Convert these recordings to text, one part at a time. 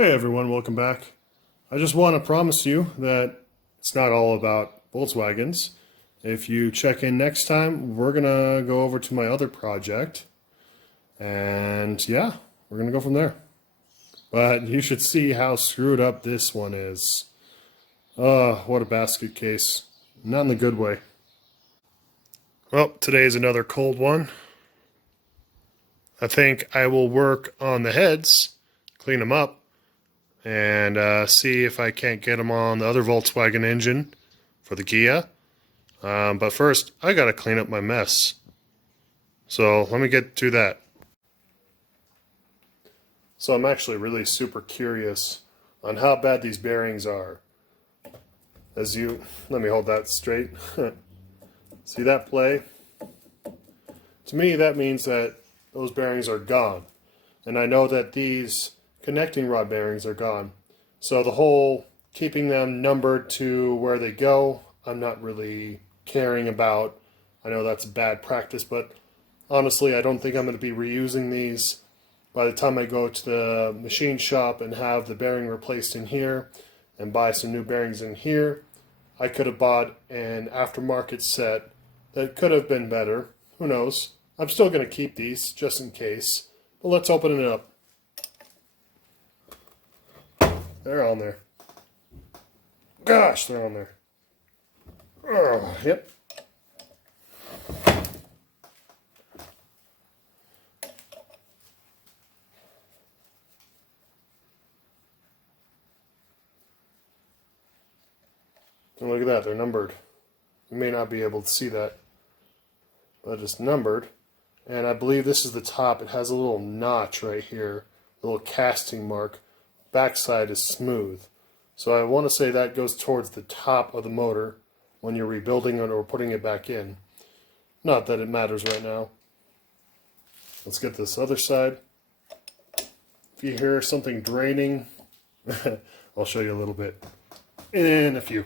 Hey everyone, welcome back. I just want to promise you that it's not all about Volkswagens. If you check in next time, we're going to go over to my other project. And yeah, we're going to go from there. But you should see how screwed up this one is. What a basket case. Not in the good way. Well, today is another cold one. I think I will work on the heads, clean them up, and see if I can't get them on the other Volkswagen engine for the Kia. But first, I gotta clean up my mess. So let me get to that. So I'm actually really super curious on how bad these bearings are. Let me hold that straight. See that play? To me, that means that those bearings are gone. And I know that these connecting rod bearings are gone. So the whole keeping them numbered to where they go, I'm not really caring about. I know that's bad practice, but honestly, I don't think I'm going to be reusing these. By the time I go to the machine shop and have the bearing replaced in here and buy some new bearings in here, I could have bought an aftermarket set that could have been better. Who knows? I'm still going to keep these just in case. But let's open it up. They're on there. Gosh, they're on there. Oh, yep. And look at that, they're numbered. You may not be able to see that, but it's numbered. And I believe this is the top. It has a little notch right here, a little casting mark. Backside is smooth. So I want to say that goes towards the top of the motor when you're rebuilding it or putting it back in. Not that it matters right now. Let's get this other side. If you hear something draining, I'll show you a little bit in a few.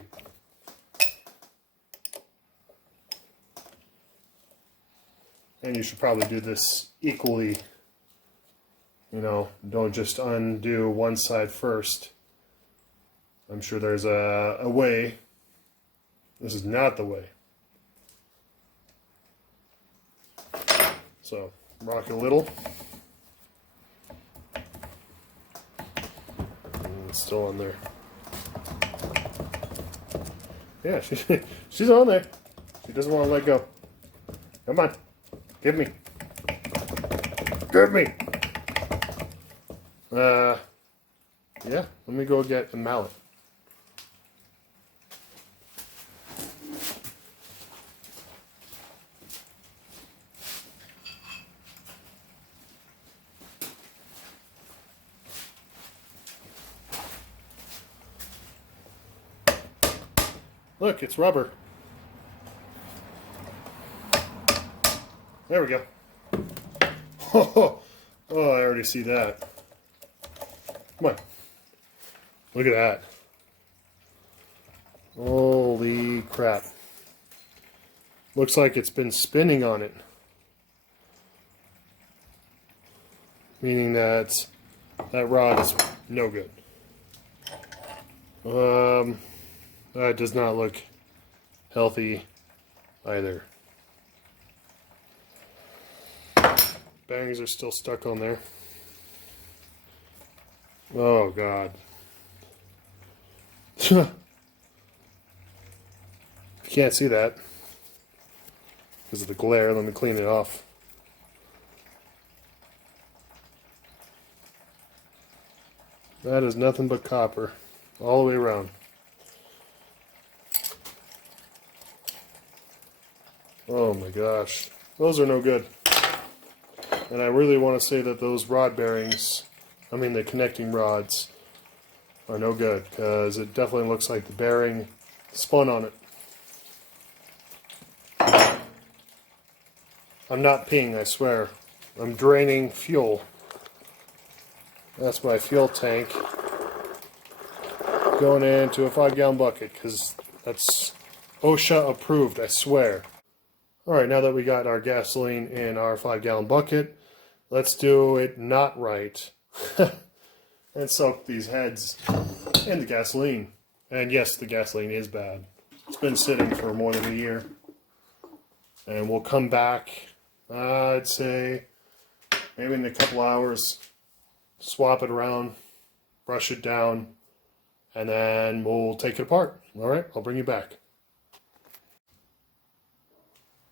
And you should probably do this equally. You know, don't just undo one side first. I'm sure there's a way. This is not the way. So, rock a little. And it's still on there. Yeah, she's on there. She doesn't want to let go. Come on. Give me. Give me. Yeah, let me go get a mallet. Look, it's rubber. There we go. Oh, I already see that. Come on. Look at that. Holy crap. Looks like it's been spinning on it. Meaning that that rod is no good. That does not look healthy either. Bearings are still stuck on there. Oh God. You can't see that because of the glare. Let me clean it off. That is nothing but copper all the way around. Oh my gosh. Those are no good. And I really want to say that those rod bearings, the connecting rods, are no good, because it definitely looks like the bearing spun on it. I'm not peeing, I swear. I'm draining fuel. That's my fuel tank going into a 5-gallon bucket, because that's OSHA approved, I swear. Alright, now that we got our gasoline in our 5-gallon bucket, let's do it not right. and soak these heads in the gasoline. And yes, the gasoline is bad. It's been sitting for more than a year. And we'll come back, I'd say, maybe in a couple hours, swap it around, brush it down, and then we'll take it apart. All right, I'll bring you back.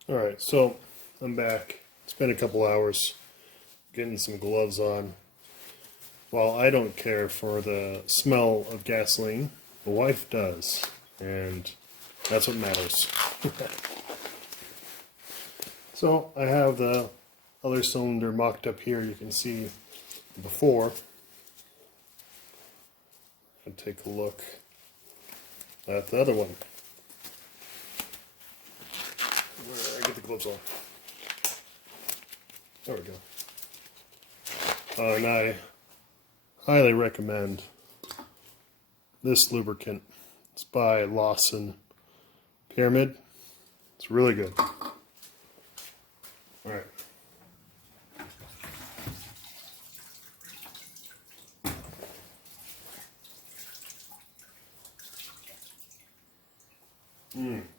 All right, so I'm back. It's been a couple hours, getting some gloves on. While I don't care for the smell of gasoline, the wife does, and that's what matters. So I have the other cylinder mocked up here. You can see before. I'll take a look at the other one. Where I get the gloves on. There we go. And I highly recommend this lubricant. It's by Lawson Pyramid. It's really good. All right.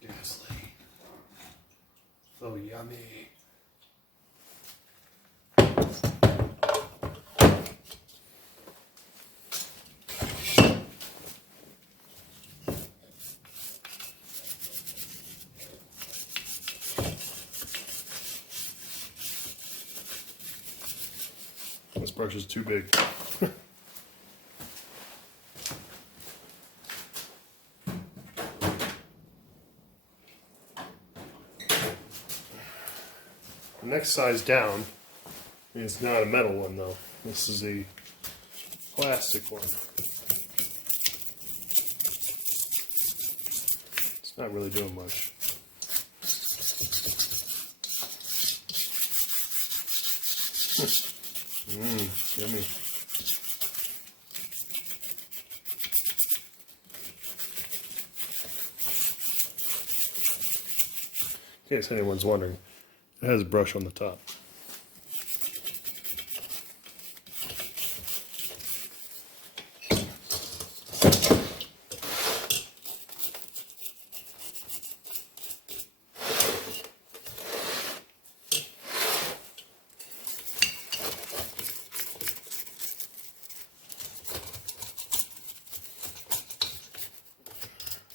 Gasoline. So yummy. This brush is too big. The next size down is not a metal one though. This is a plastic one. It's not really doing much. Yummy. In case anyone's wondering, it has a brush on the top.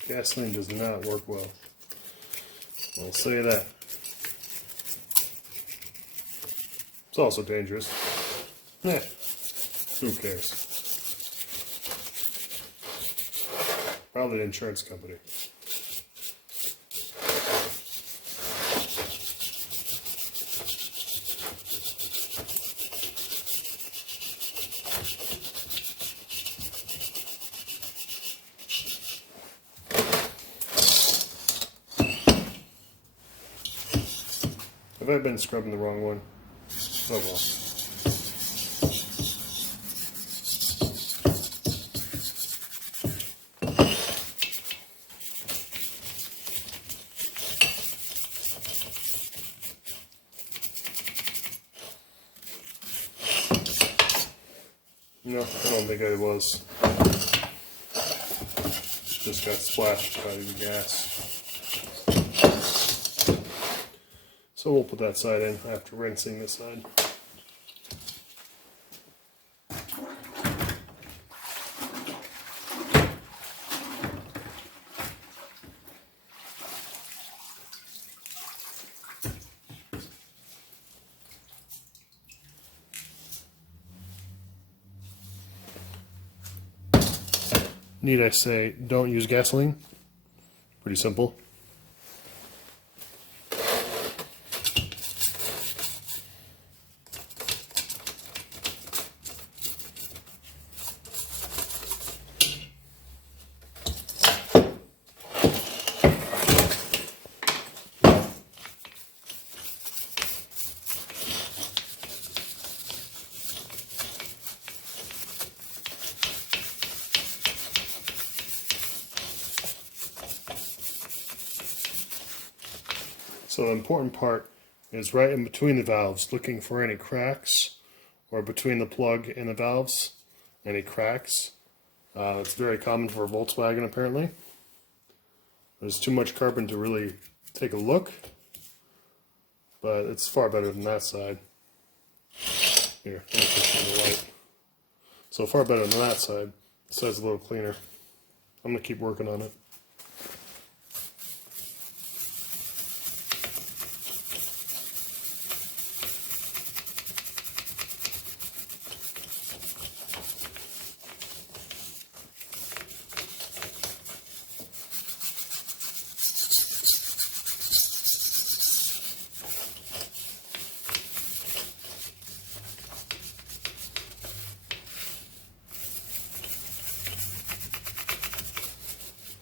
Gasoline does not work well. I'll say that. It's also dangerous. Eh, who cares? Probably the insurance company. Have I been scrubbing the wrong one? Oh well. No, I don't think I was. Just got splashed by the gas. So we'll put that side in after rinsing this side. Need I say, don't use gasoline? Pretty simple. So the important part is right in between the valves, looking for any cracks or between the plug and the valves. any cracks. It's very common for a Volkswagen apparently. There's too much carbon to really take a look, but it's far better than that side. Here, let me put you in the light. So far better than that side. This side's a little cleaner. I'm going to keep working on it.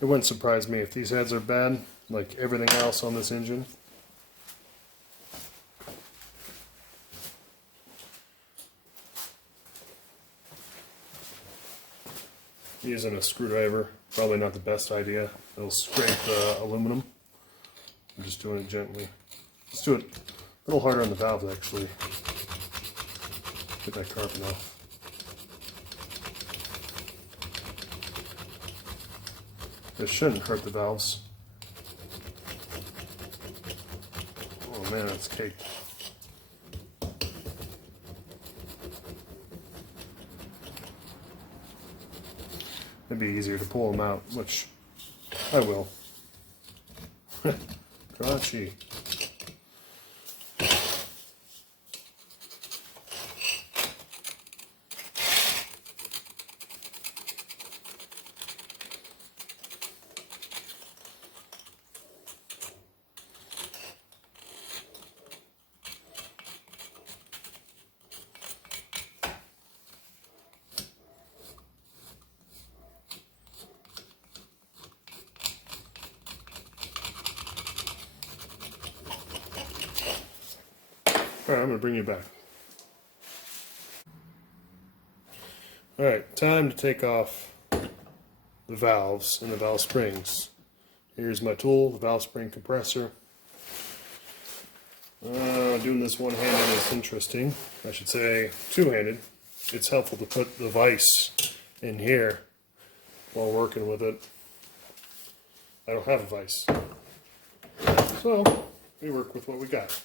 It wouldn't surprise me if these heads are bad, like everything else on this engine. Using a screwdriver, probably not the best idea. It'll scrape the aluminum. I'm just doing it gently. Let's do it a little harder on the valves actually. Get that carbon off. This shouldn't hurt the valves. Oh man, it's caked. It'd be easier to pull them out, which I will. Gotcha. Alright, I'm going to bring you back. Alright, time to take off the valves and the valve springs. Here's my tool, the valve spring compressor. Doing this one-handed is interesting. I should say two-handed. It's helpful to put the vise in here while working with it. I don't have a vise. So, we work with what we got.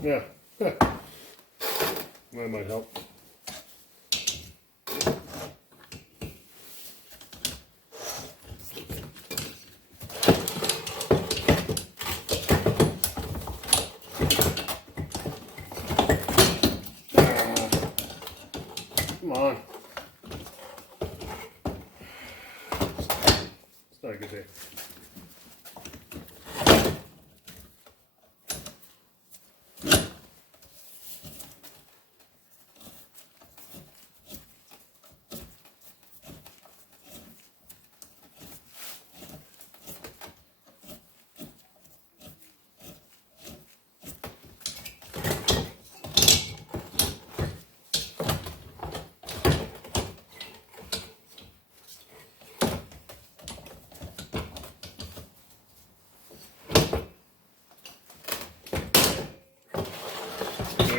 Yeah, that might help. Come on. It's not a good day.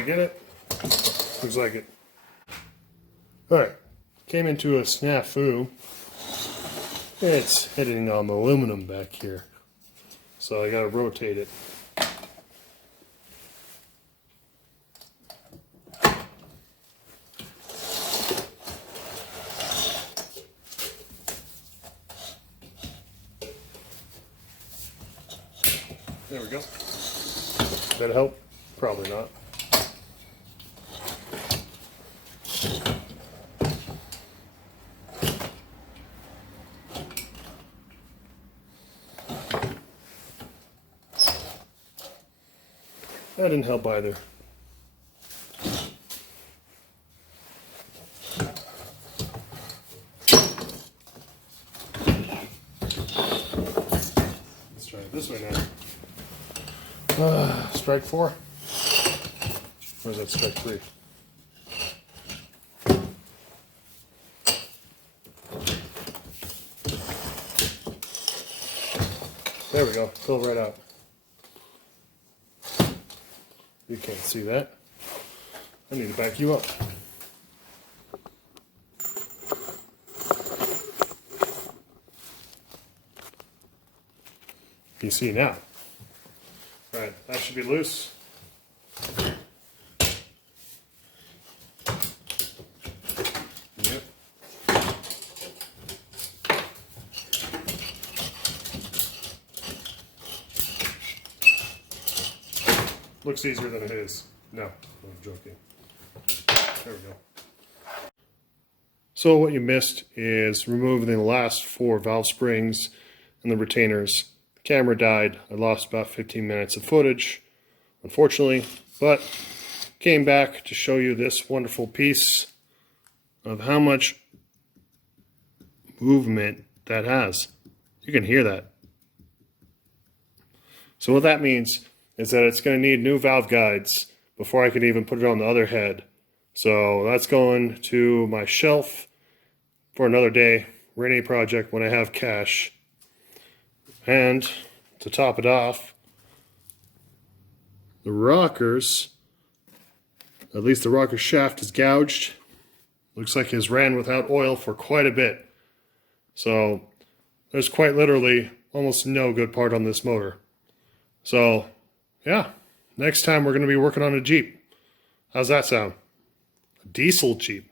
Get it? Looks like it. Alright, came into a snafu. It's hitting on the aluminum back here. So I gotta rotate it. we go. Did that help? Probably not. That didn't help either. Let's try it this way now. Strike 4. Or is that strike 3? There we go. Fill right out. You can't see that. I need to back you up. You see now. Alright, that should be loose. Yep. Looks easier than it is. No, I'm joking. There we go. So what you missed is removing the last 4 valve springs and the retainers. The camera died. I lost about 15 minutes of footage, unfortunately, but came back to show you this wonderful piece of how much movement that has. You can hear that. So what that means is that it's going to need new valve guides before I could even put it on the other head. So that's going to my shelf for another day, rainy project when I have cash. And to top it off, the rockers, at least the rocker shaft is gouged. Looks like it's ran without oil for quite a bit. So there's quite literally almost no good part on this motor. So yeah, next time we're going to be working on a Jeep. How's that sound? A diesel Jeep.